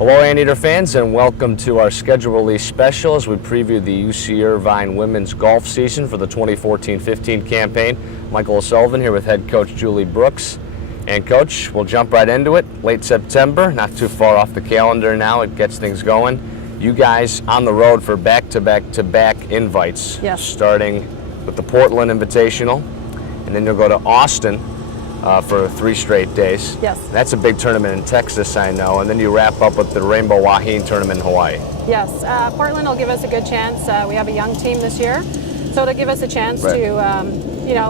Hello, Anteater fans, and welcome to our schedule release special as we preview the UC Irvine women's golf season for the 2014-15 campaign. Michael O'Sullivan here with head coach Julie Brooks. And coach, we'll jump right into it. Late September, not too far off the calendar now. It gets things going. You guys on the road for back-to-back-to-back invites. Yes. Starting with the Portland Invitational, and then you'll go to Austin for 3 straight days. Yes. That's a big tournament in Texas, I know. And then you wrap up with the Rainbow Wahine tournament in Hawaii. Yes. Portland will give us a good chance. We have a young team this year, so it'll give us a chance to,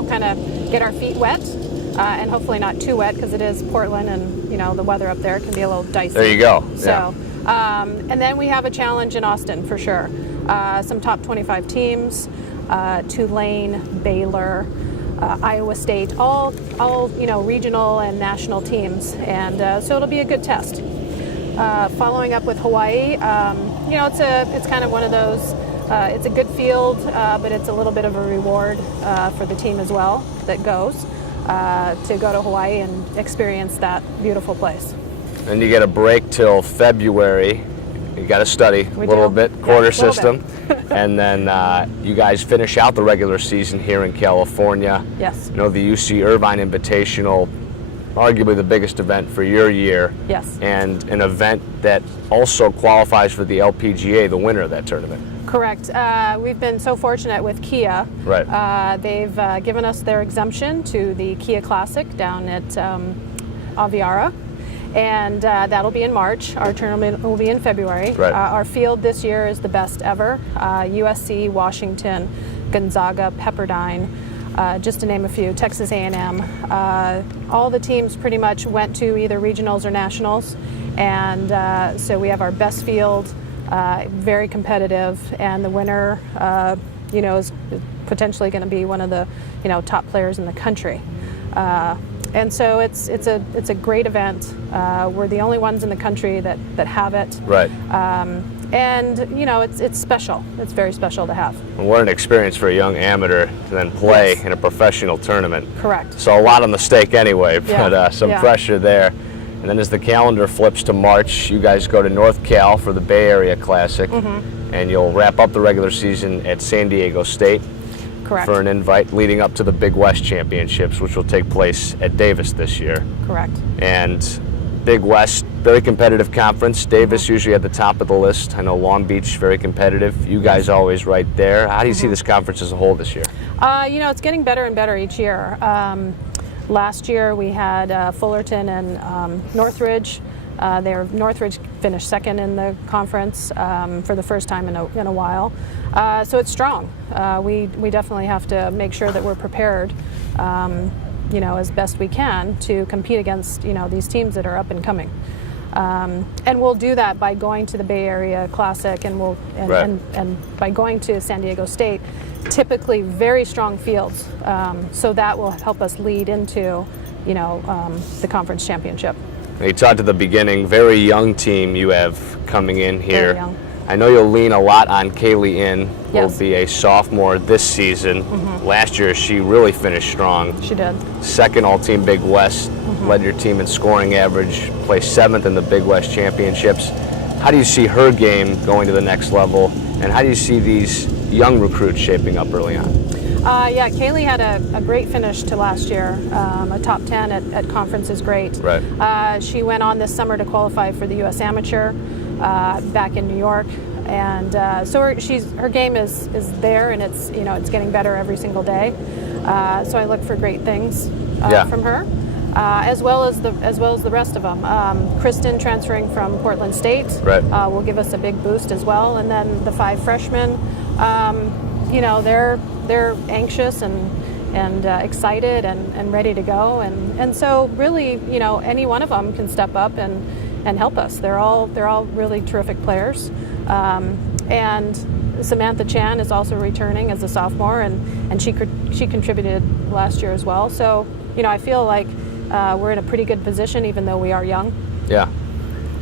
kind of get our feet wet, and hopefully not too wet because it is Portland, and the weather up there can be a little dicey. There you go. So, and then we have a challenge in Austin for sure. Some top 25 teams, Tulane, Baylor, Iowa State, all regional and national teams, and so it'll be a good test. Following up with Hawaii, it's kind of one of those. It's a good field, but it's a little bit of a reward for the team as well that goes to go to Hawaii and experience that beautiful place. And you get a break till February. You got to study a little bit, quarter system. And then you guys finish out the regular season here in California. Yes. The UC Irvine Invitational, arguably the biggest event for your year. Yes. And an event that also qualifies for the LPGA, the winner of that tournament. Correct. We've been so fortunate with Kia. Right. They've given us their exemption to the Kia Classic down at Aviara. And that'll be in March. Our tournament will be in February. Right. Our field this year is the best ever. USC, Washington, Gonzaga, Pepperdine, just to name a few, Texas A&M. All the teams pretty much went to either regionals or nationals. And so we have our best field, very competitive, and the winner is potentially going to be one of the top players in the country. And so it's a great event. We're the only ones in the country that have it. Right. And it's special. It's very special to have. And what an experience for a young amateur to then play in a professional tournament. Correct. So a lot on the stake anyway, but some pressure there. And then as the calendar flips to March, you guys go to North Cal for the Bay Area Classic, and you'll wrap up the regular season at San Diego State. Correct. For an invite leading up to the Big West Championships, which will take place at Davis this year. Correct. And Big West, very competitive conference. Davis usually at the top of the list. I know Long Beach, very competitive. You guys always right there. How do you see this conference as a whole this year? It's getting better and better each year. Last year we had Fullerton and Northridge. Northridge finished second in the conference for the first time in a while. So it's strong. We definitely have to make sure that we're prepared, as best we can to compete against, these teams that are up and coming. And we'll do that by going to the Bay Area Classic and by going to San Diego State, typically very strong fields. So that will help us lead into, the conference championship. You talked at the beginning, very young team you have coming in here. Very young. I know you'll lean a lot on Kaylee Inn, Yes. will be a sophomore this season. Last year she really finished strong. She did. Second all-team Big West, led your team in scoring average, placed 7th in the Big West Championships. How do you see her game going to the next level, and how do you see these young recruits shaping up early on? Kaylee had a great finish to last year. A top 10 at conference is great. Right. She went on this summer to qualify for the U.S. Amateur back in New York, and so her game is there, and it's getting better every single day. So I look for great things from her, as well as the rest of them. Kristen transferring from Portland State will give us a big boost as well, and then the 5 freshmen. They're anxious and excited and ready to go, and so really any one of them can step up and help us. They're all really terrific players, and Samantha Chan is also returning as a sophomore, and she contributed last year as well. So I feel like we're in a pretty good position even though we are young. Yeah.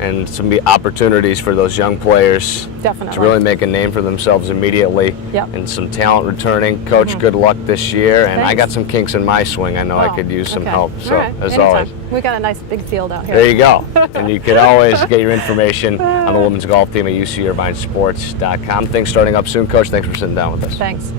and some opportunities for those young players Definitely. to really make a name for themselves immediately. Yep. And some talent returning. Coach, good luck this year. And I Thanks. got some kinks in my swing. I know I Oh, could use some okay. help. So, All right. as Anytime. always, We got a nice big field out here. there you go. And you can always get your information on the women's golf team at ucirvinesports.com. Things starting up soon. Coach, thanks for sitting down with us. Thanks.